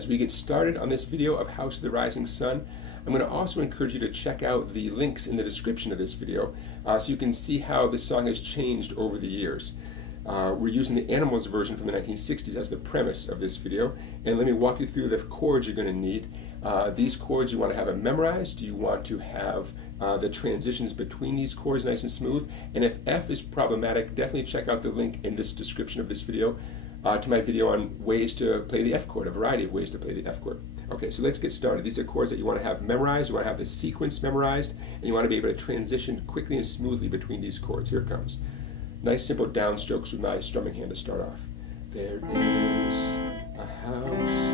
as we get started on this video of House of the Rising Sun, I'm going to also encourage you to check out the links in the description of this video so you can see how this song has changed over the years. We're using the Animals version from the 1960s as the premise of this video, and let me walk you through the chords you're going to need. These chords you want to have them memorized. You want to have the transitions between these chords nice and smooth, and if F is problematic, definitely check out the link in this description of this video to my video on ways to play the F chord, a variety of ways to play the F chord. Okay, so let's get started. These are chords that you want to have memorized, you want to have the sequence memorized, and you want to be able to transition quickly and smoothly between these chords. Here it comes. Nice simple downstrokes with my strumming hand to start off. There is a house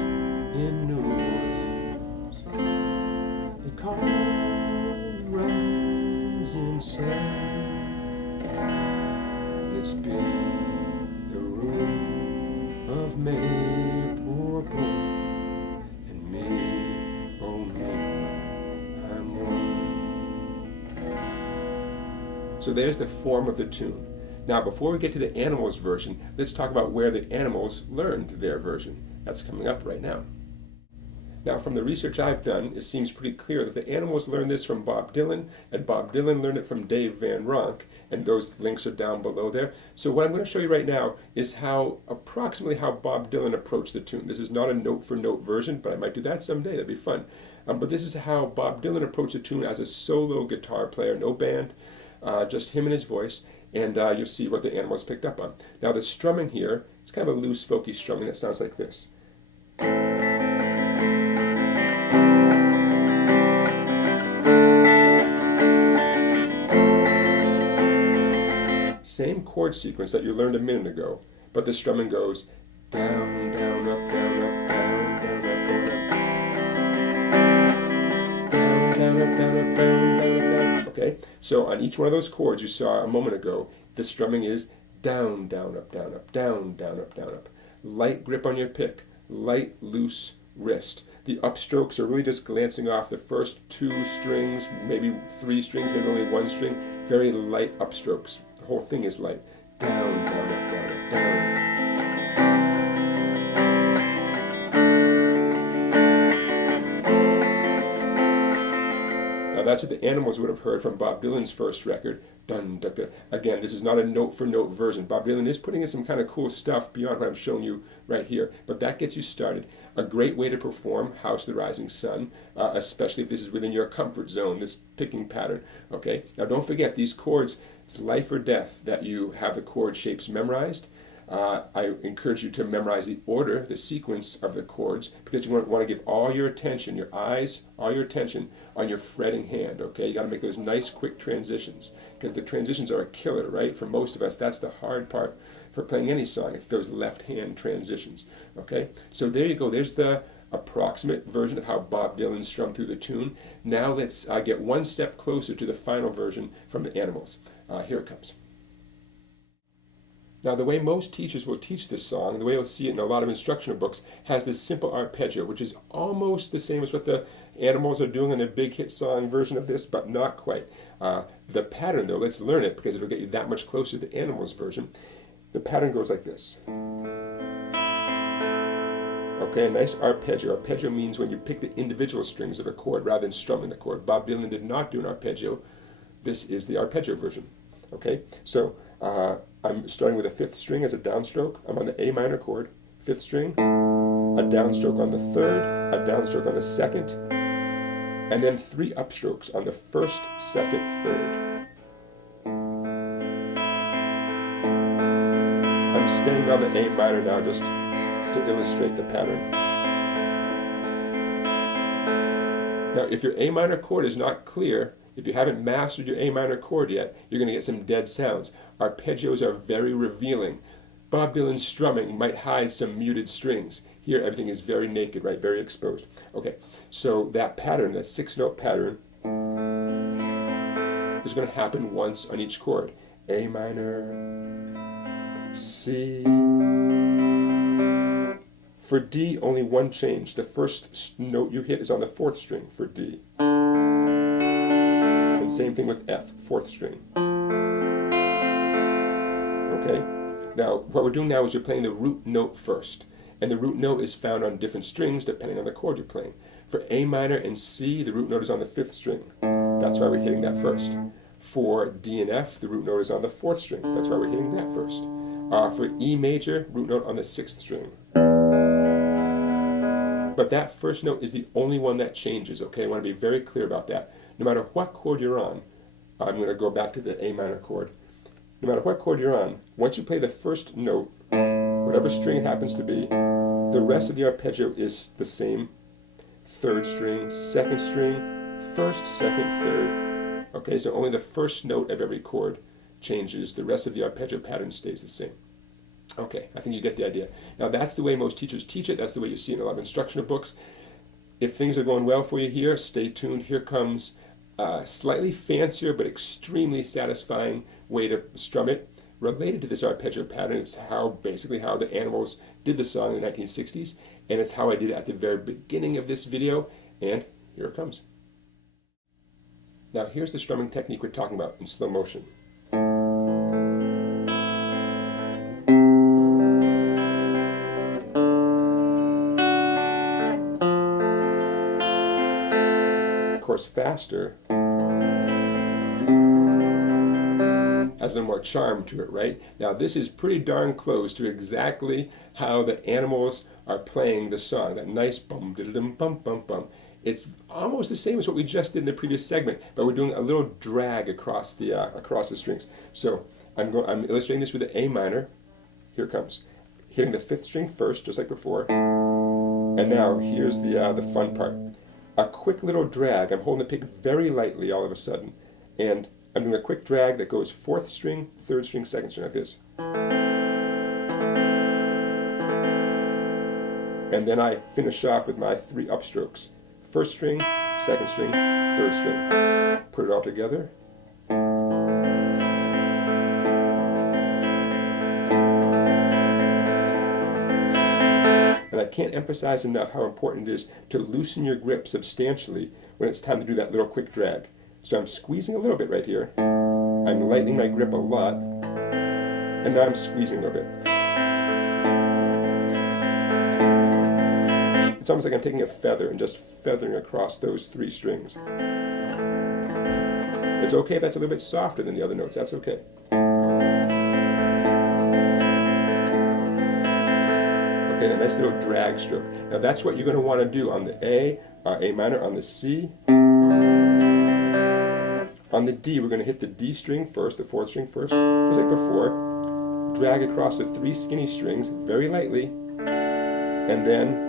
in New Orleans, they call the rising sun, and it's been the room of many poor boys. So there's the form of the tune. Now before we get to the Animals version, let's talk about where the Animals learned their version. That's coming up right now. Now from the research I've done, it seems pretty clear that the Animals learned this from Bob Dylan, and Bob Dylan learned it from Dave Van Ronk, and those links are down below there. So what I'm going to show you right now is approximately how Bob Dylan approached the tune. This is not a note-for-note version, but I might do that someday. That'd be fun. But this is how Bob Dylan approached the tune as a solo guitar player, no band. Just him and his voice, and you'll see what the Animals picked up on. Now the strumming here, it's kind of a loose, folky strumming that sounds like this. Same chord sequence that you learned a minute ago, but the strumming goes down, down, up, down, up, down, down, up, down, up. Down, down, up, down, up, down, down, up, down. Okay, so on each one of those chords you saw a moment ago, the strumming is down, down, up, down, up, down, down, up, down, up. Light grip on your pick, light, loose wrist. The upstrokes are really just glancing off the first 2 strings, maybe 3 strings, maybe only 1 string. Very light upstrokes. The whole thing is light. Down, down, up, down, up, down. That's what the Animals would have heard from Bob Dylan's first record. Dun, dun, dun. Again, this is not a note-for-note version. Bob Dylan is putting in some kind of cool stuff beyond what I'm showing you right here, but that gets you started. A great way to perform House of the Rising Sun, especially if this is within your comfort zone, this picking pattern. Okay. Now don't forget, these chords, it's life or death that you have the chord shapes memorized. I encourage you to memorize the order, the sequence of the chords, because you want to give all your attention, your eyes, all your attention on your fretting hand, okay? You got to make those nice, quick transitions, because the transitions are a killer, right? For most of us, that's the hard part for playing any song. It's those left-hand transitions, okay? So there you go. There's the approximate version of how Bob Dylan strummed through the tune. Now let's get one step closer to the final version from the Animals. Here it comes. Now the way most teachers will teach this song, the way you'll see it in a lot of instructional books, has this simple arpeggio, which is almost the same as what the Animals are doing in their big hit song version of this, but not quite. The pattern though, let's learn it because it'll get you that much closer to the Animals version. The pattern goes like this. Okay, a nice arpeggio. Arpeggio means when you pick the individual strings of a chord rather than strumming the chord. Bob Dylan did not do an arpeggio. This is the arpeggio version. Okay, so I'm starting with a 5th string as a downstroke. I'm on the A minor chord, 5th string, a downstroke on the 3rd, a downstroke on the 2nd, and then 3 upstrokes on the 1st, 2nd, 3rd. I'm staying on the A minor now just to illustrate the pattern. Now if your A minor chord is not clear, if you haven't mastered your A minor chord yet, you're going to get some dead sounds. Arpeggios are very revealing. Bob Dylan's strumming might hide some muted strings. Here everything is very naked, right? Very exposed. Okay, so that pattern, that 6-note pattern, is going to happen once on each chord. A minor, C. For D, only one change. The first note you hit is on the 4th string for D. And same thing with F, 4th string. Okay? Now, what we're doing now is we're playing the root note first. and the root note is found on different strings depending on the chord you're playing. For A minor and C, the root note is on the 5th string. That's why we're hitting that first. For D and F, the root note is on the 4th string. That's why we're hitting that first. For E major, root note on the 6th string. But that first note is the only one that changes, okay? I want to be very clear about that. No matter what chord you're on, I'm going to go back to the A minor chord. No matter what chord you're on, once you play the first note, whatever string it happens to be, the rest of the arpeggio is the same. 3rd string, 2nd string, 1st, 2nd, 3rd. Okay, so only the first note of every chord changes. The rest of the arpeggio pattern stays the same. Okay, I think you get the idea. Now that's the way most teachers teach it. That's the way you see it in a lot of instructional books. If things are going well for you here, stay tuned. Here comes a slightly fancier but extremely satisfying way to strum it. Related to this arpeggio pattern, it's basically how the Animals did the song in the 1960s, and it's how I did it at the very beginning of this video, and here it comes. Now here's the strumming technique we're talking about in slow motion. Of course, faster has a little more charm to it, right? Now this is pretty darn close to exactly how the Animals are playing the song. That nice bum diddle bum bum bum. It's almost the same as what we just did in the previous segment, but we're doing a little drag across the strings. So I'm illustrating this with the A minor. Here it comes. Hitting the 5th string first, just like before. And now here's the fun part. A quick little drag. I'm holding the pick very lightly all of a sudden, and I'm doing a quick drag that goes 4th string, 3rd string, 2nd string, like this. And then I finish off with my 3 upstrokes. 1st string, 2nd string, 3rd string. Put it all together. And I can't emphasize enough how important it is to loosen your grip substantially when it's time to do that little quick drag. So I'm squeezing a little bit right here. I'm lightening my grip a lot. And now I'm squeezing a little bit. It's almost like I'm taking a feather and just feathering across those 3 strings. It's okay if that's a little bit softer than the other notes. That's okay. Okay, a nice little drag stroke. Now that's what you're going to want to do on the A minor, on the C. On the D, we're going to hit the D string first, the 4th string first, just like before. Drag across the 3 skinny strings very lightly, and then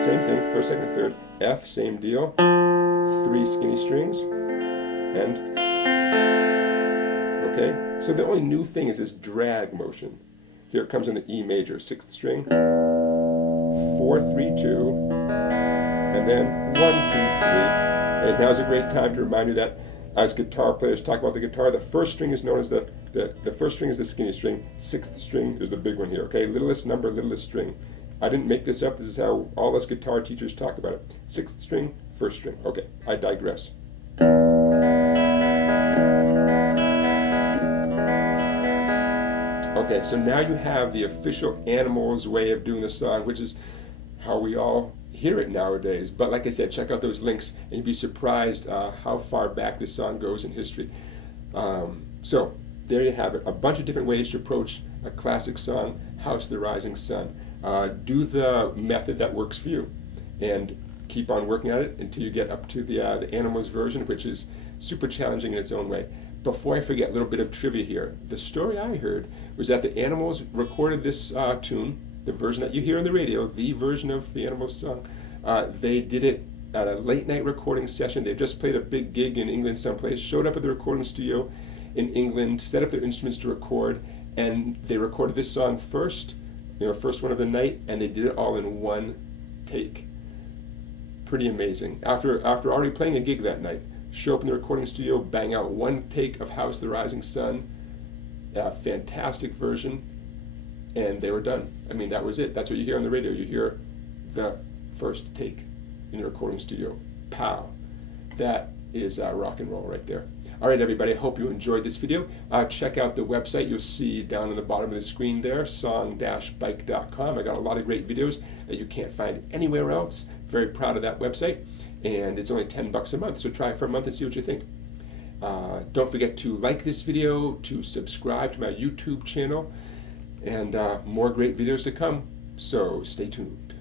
same thing, 1st, 2nd, 3rd. F, same deal. 3 skinny strings, and okay. So the only new thing is this drag motion. Here it comes in the E major, 6th string, 4, 3, 2, and then 1, 2, 3. And now's a great time to remind you that as guitar players talk about the guitar, the 1st string is known as the 1st string is the skinny string, 6th string is the big one here, okay? Littlest number, littlest string. I didn't make this up, this is how all us guitar teachers talk about it. 6th string, 1st string. Okay, I digress. Okay, so now you have the official Animals way of doing the song, which is how we all hear it nowadays. But like I said, check out those links and you'd be surprised how far back this song goes in history. So there you have it, a bunch of different ways to approach a classic song, House of the Rising Sun. Do the method that works for you and keep on working at it until you get up to the Animals version, which is super challenging in its own way. Before I forget, a little bit of trivia here. The story I heard was that the Animals recorded this tune, the version that you hear on the radio, the version of the Animals song. They did it at a late night recording session. They just played a big gig in England someplace, showed up at the recording studio in England, set up their instruments to record, and they recorded this song first, first one of the night, and they did it all in one take. Pretty amazing. After already playing a gig that night, show up in the recording studio, bang out one take of House of the Rising Sun, a fantastic version, and they were done. I mean, that was it. That's what you hear on the radio. You hear the first take in the recording studio. Pow. That is rock and roll right there. All right, everybody, I hope you enjoyed this video. Check out the website. You'll see down on the bottom of the screen there, song-bike.com. I got a lot of great videos that you can't find anywhere else. Very proud of that website. And it's only $10 a month, so try it for a month and see what you think. Don't forget to like this video, to subscribe to my YouTube channel, and more great videos to come, so stay tuned.